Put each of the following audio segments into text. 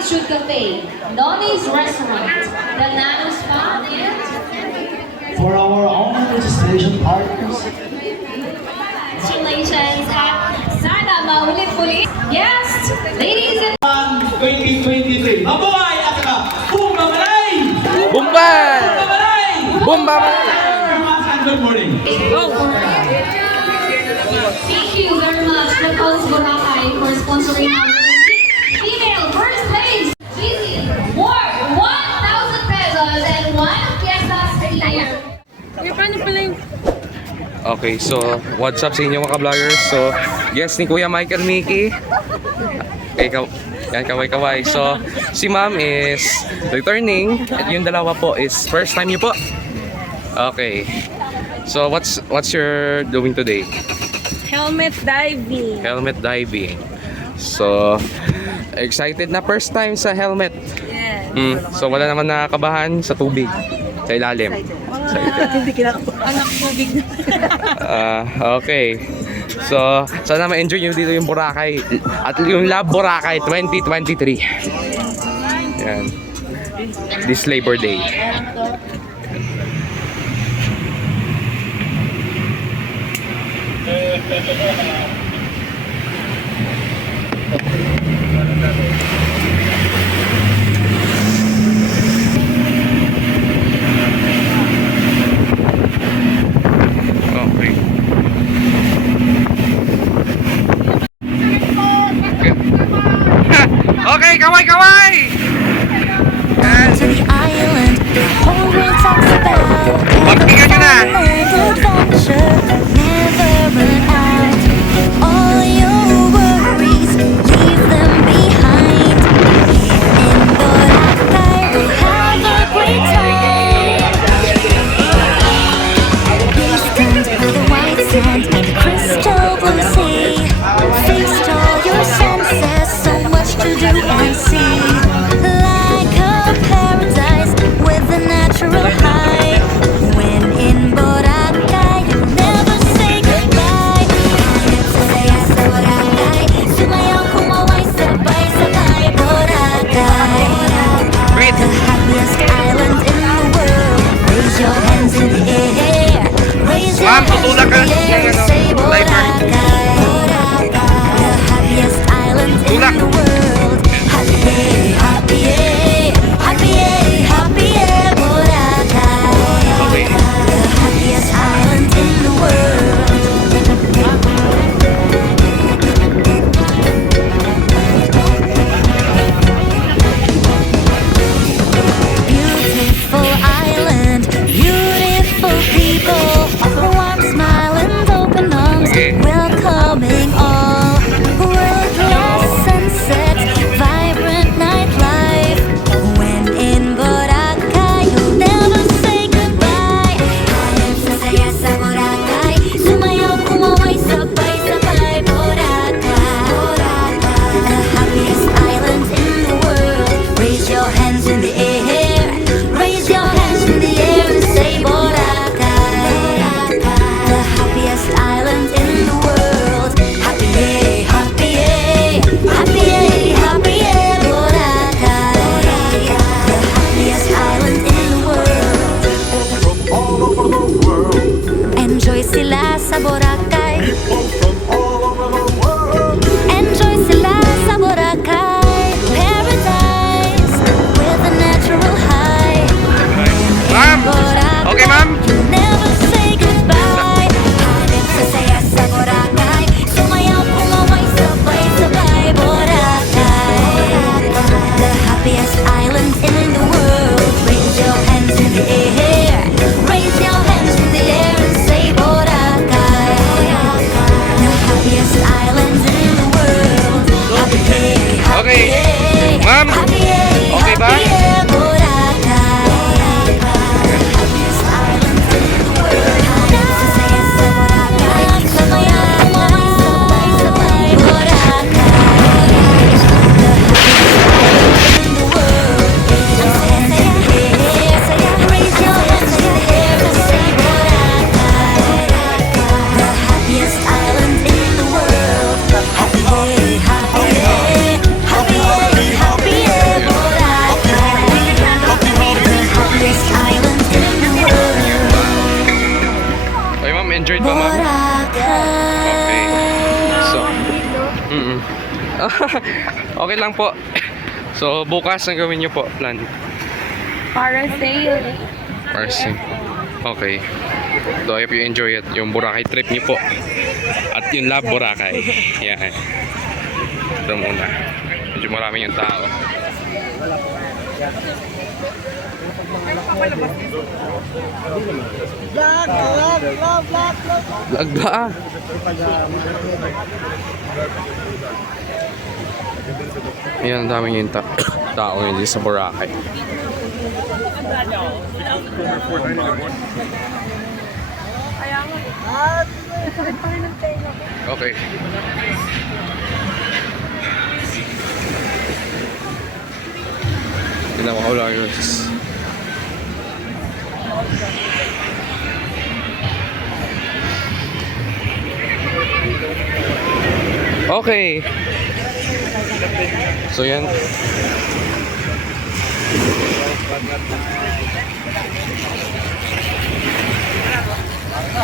Altitude Cafe, Noni's Restaurant, the Nano Spa, and for our own registration partners. Congratulations at sana maulit-ulit. Yes, ladies and 2023. Mabuhay at saka Bumbamalay! Bumbay! Bumbay! Good morning. thank you very much to Coast Boracay for sponsoring our female first place. Easy, more 1,000 pesos and 1 fiesta sticker. Okay, so what's up sa inyo mga vloggers? So, yes ni Kuya Michael Mickey. Yan, kaway-kaway. So, si ma'am is returning at yung dalawa po is first time niyo po. Okay. So, what's your doing today? Helmet diving. Helmet diving. So, excited na first time sa helmet. Yes. So, wala naman nakakabahan sa tubig. Sa ilalim. Hindi kinakabahan. Anak tubig. Okay. So, sana ma-enjoy nyo dito yung Boracay at yung Love Boracay 2023. Yan. This Labor Day. Okay. Okay, kaway! Yan. To the island, the whole world talks about. Magpingan nyo na! Adventure, never run out. All your worries, leave them behind. Here in Boracay, we'll have a great time. Beach stand by the white sand, the crystal blue sea. Feast all your senses, so much to do and see. Like a paradise with a natural high. When in Boracay, you'll never say goodbye. Saya sa Boracay, sumayaw kumaway sabay-sabay. Boracay, the happiest island in the world. Raise your hands in the air. Raise your Ma'am, hands in tutulak ka. the air and say Boracay. The happiest island in Tulak. the world. Happy day, happy day, happy day, happy day, Boracay. Okay. The happiest island in the world. Beautiful island, beautiful people, warm smile and open arms, Okay. welcoming all. World-class sunsets, vibrant nightlife. When in Boracay, you'll never say goodbye. Hanap sa saya sa Boracay, sumayaw kumaway sabay-sabay. Boracay, the happiest island in the world. Raise your hands in the air, raise your hands in the air and say Boracay, the happiest island in the world. Happy day, happy day, happy day, happy day, Boracay, the happiest island in the world. Enjoy sila sa Boracay. Enjoy sila sa Boracay. Paradise with a natural high. Ma'am! Boracay, Okay, ma'am? you'll never say goodbye. Hanap sa saya sa Boracay, sumayaw kumaway sabay-sabay. Boracay, the happiest island in the world. Raise your hands in the air, raise your hands in the air and say Boracay, the happiest island in the world. Happy day, happy Okay. day, Ma'am, happy day, okay ba? happy day, Boracay, the happiest island in the world. Hanap sa saya sa Boracay, sumayaw kumaway sabay-sabay. Boracay, the happiest island in the world. Raise your hands in the air, raise your hands in the air and say Boracay, the happiest island in the world. Happy day, happy day, happy day, happy day, Okay lang po. So, bukas ang gawin nyo po, plan. Parasail. Parsing. Okay. So, I hope you enjoy it. Yung Boracay trip nyo po. At yung Love Boracay. Yan. Ito muna. Medyo marami yung tao. Vlog ba? Ayan, ang dami yung tao ngayon sa Boracay. Okay. Tignan mo lang yun. Okay. So yan.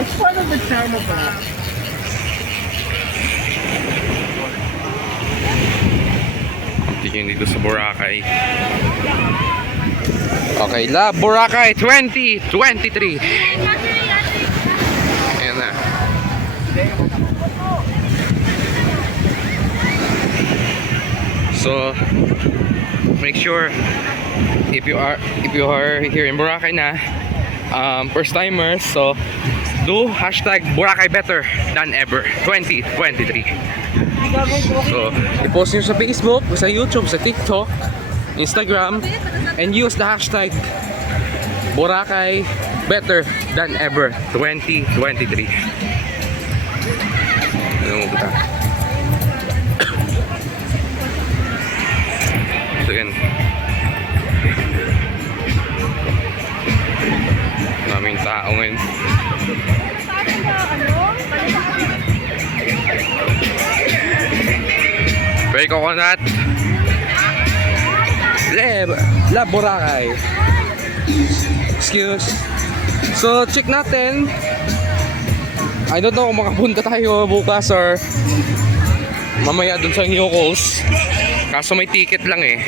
It's part of the charm of that. Tingin dito sa Boracay. Okay, Love Boracay 2023. Ayan na. So, make sure if you are here in Boracay na, first timers, so do hashtag Boracay better than ever 2023. So, i-post nyo sa Facebook, sa YouTube, sa TikTok, Instagram, and use the hashtag Boracay better than ever 2023. Ano mo ba? So yan. Maraming tao ngayon. Pwede coconut. La Boracay. Excuse. So check natin. I don't know kung makapunta tayo bukas or mamaya dun sa New Coast. Kaso may ticket lang eh.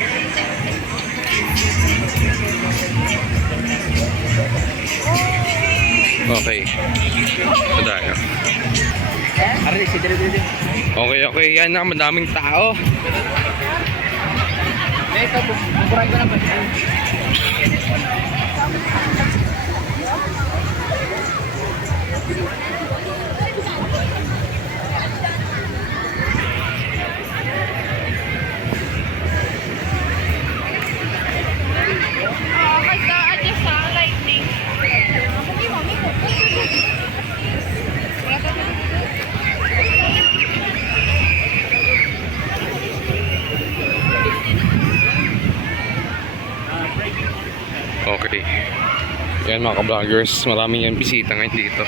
Okay. Ito tayo. Okay. Yan na, madaming tao. Okay. Yan mga ka-vloggers, marami yan bisita ngayon dito.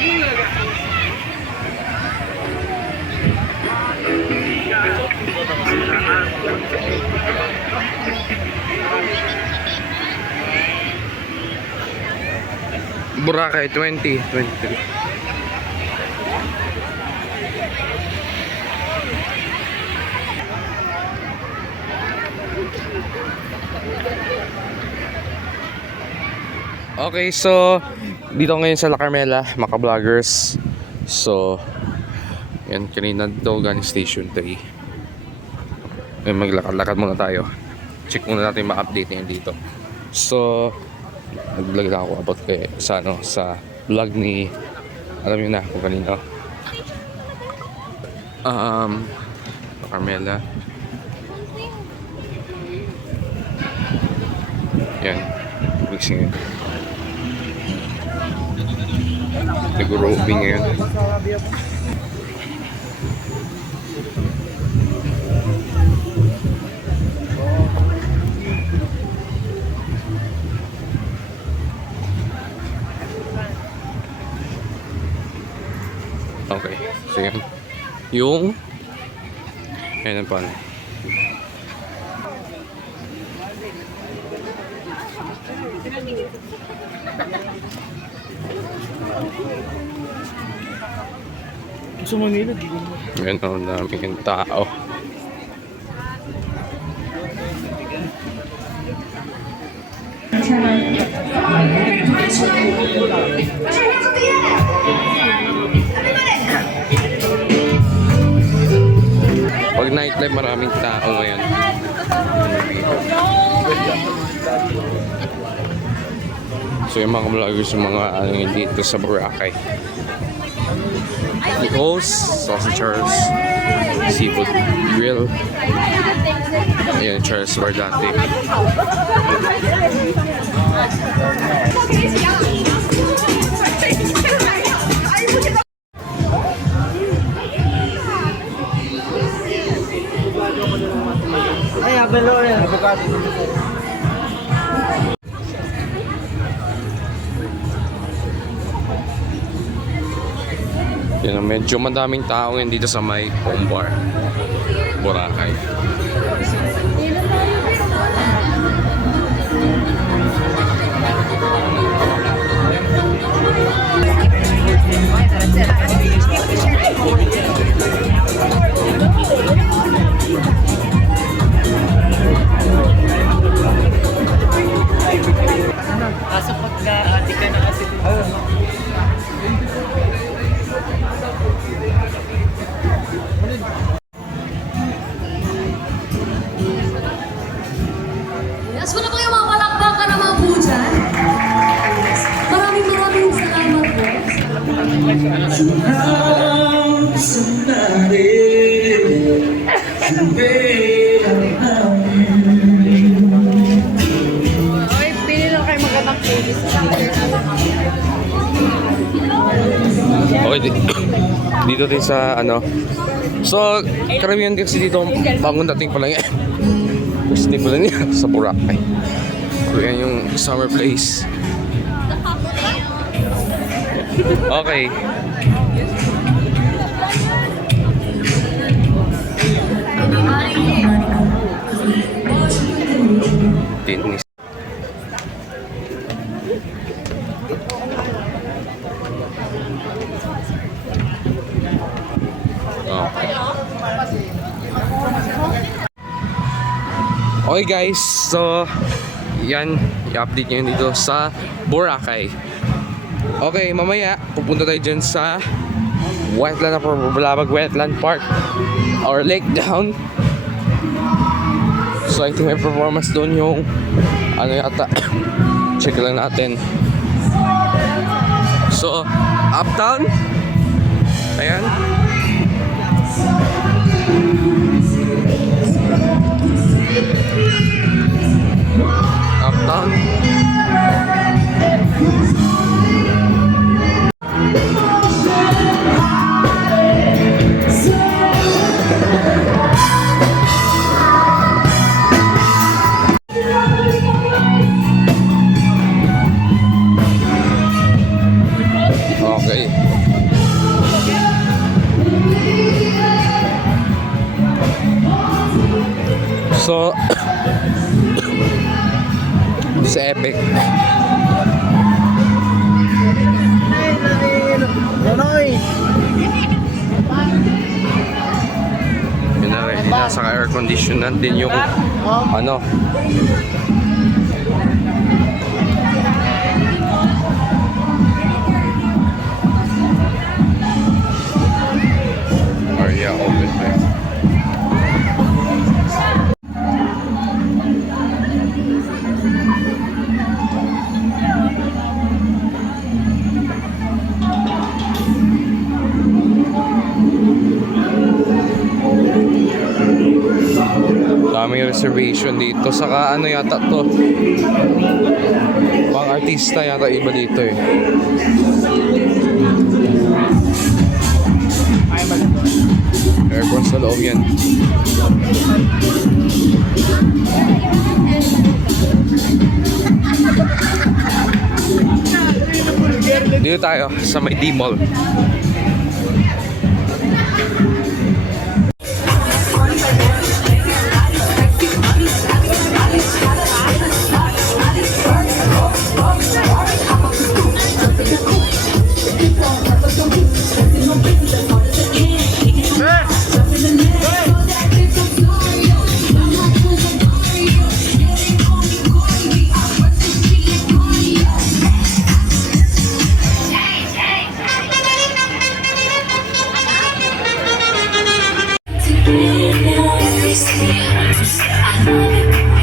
Boracay 2023. Okay, so dito ngayon sa La Carmela, mga ka-vloggers. So, yan, kanina dito galing Station 3. Maglakad-lakad muna tayo. Check muna natin ma-update niyan dito. So, nag-vlog lang ako about sa vlog ni, alam niyo na kung kanino. La Carmela. Yan, mixing yun. Nag-roping ngayon. Okay, so yan. Yung yan ang pan. Sa Manila, di ko naman. Yan ang daming tao. Pag nightlife, maraming tao ngayon. So yung mga vloggers, yung mga ano yun dito sa Boracay. Tacos, sausages, seafood grill. Ayan, Charles Bardante. Ay, abelo yan. Yan, medyo madaming tao ngayon dito sa may home bar, Boracay. Kaso pagka ati ka na kasi. Yes, wala po yung mga palakpakan naman po dyan. Maraming salamat po. Oy, pili lang kayo magandang playlist. Okay, dito din sa ano. So, karamihan kasi dito bagong dating pa lang yan. First day pa lang yan sa Boracay. So, yan yung summer place. Okay. Fitness. Okay guys, so yan, i-update nyo dito sa Boracay. Okay, mamaya pupunta tayo dyan sa wetland or Bolabog Wetland Park or Lake Down. So I think may performance doon yung ano yata. Check lang natin. So, uptown. Ayan. Uptown. Okay. So, sa Epic. Nonoy! Yun na rin, nasa air condition din yung ano. Area open there. Daming reservation dito. Saka ano yata to, pang artista yata iba dito eh. Aircon sa loob yan. Dito tayo sa may D-Mall. taste it. I love it.